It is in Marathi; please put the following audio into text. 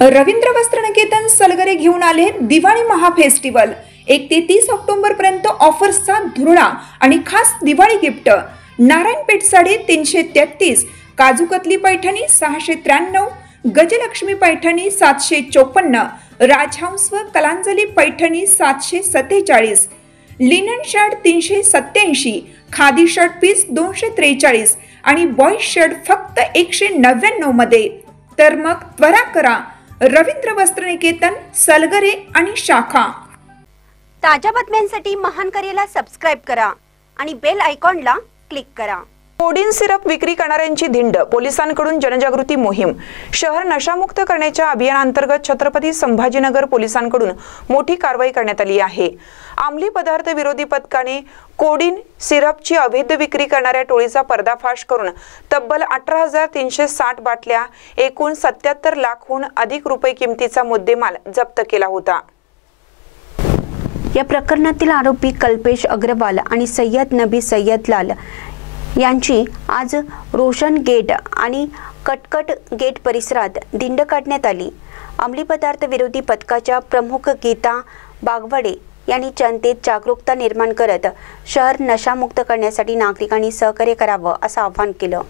रवींद्र वस्त्रनिकेतन सलगरे घेऊन आले दिवाळी महाफेस्टिवल। 1 ते 30 ऑक्टोबर पर्यंत ऑफर्सचा धुरळा आणि खास दिवाळी गिफ्ट। नारायणपेठ साडी 333, काजूकतली पैठणी 693, गजलक्ष्मी पैठणी 754, राजहंस व Kalanjali Paithani 747, linen shirt 387, khadi shirt piece 243 आणि बॉय शर्ट फक्त 199 मध्ये। तर मग त्वरा करा, रवींद्र वस्त्रनिकेतन सलगरे आणि शाखा। ताज्या बातम्यांसाठी महान करेला सबस्क्राइब करा आणि बेल आयकॉनला क्लिक करा। कोडीन सिरप विक्री करणाऱ्यांची धिंड, पोलिसांकडून जनजागृती मोहीम। शहर नशामुक्त करण्याच्या अभियानांतर्गत छत्रपती संभाजीनगर पोलिसांकडून मोठी कारवाई करण्यात आली आहे। अंमली पदार्थ विरोधी पथकाने कोडीन सिरपची अवैध विक्री करणाऱ्या टोळीचा पर्दाफाश करून तब्बल 18,360 बाटल्या, एकूण 77 लाखहून अधिक रुपये किमतीचा मुद्देमाल जप्त केला होता। या प्रकरणातील आरोपी कल्पेश अग्रवाल आणि सय्यद नबी सय्यद लाल यांची आज रोशन गेट आणि कटकट गेट परिसरात धिंड काढण्यात आली। अंमली पदार्थ विरोधी पथकाच्या प्रमुख गीता बागवडे यांनी जनतेत जागरूकता निर्माण करत शहर नशामुक्त करण्यासाठी नागरिकांनी सहकार्य करावं असं आवाहन केलं।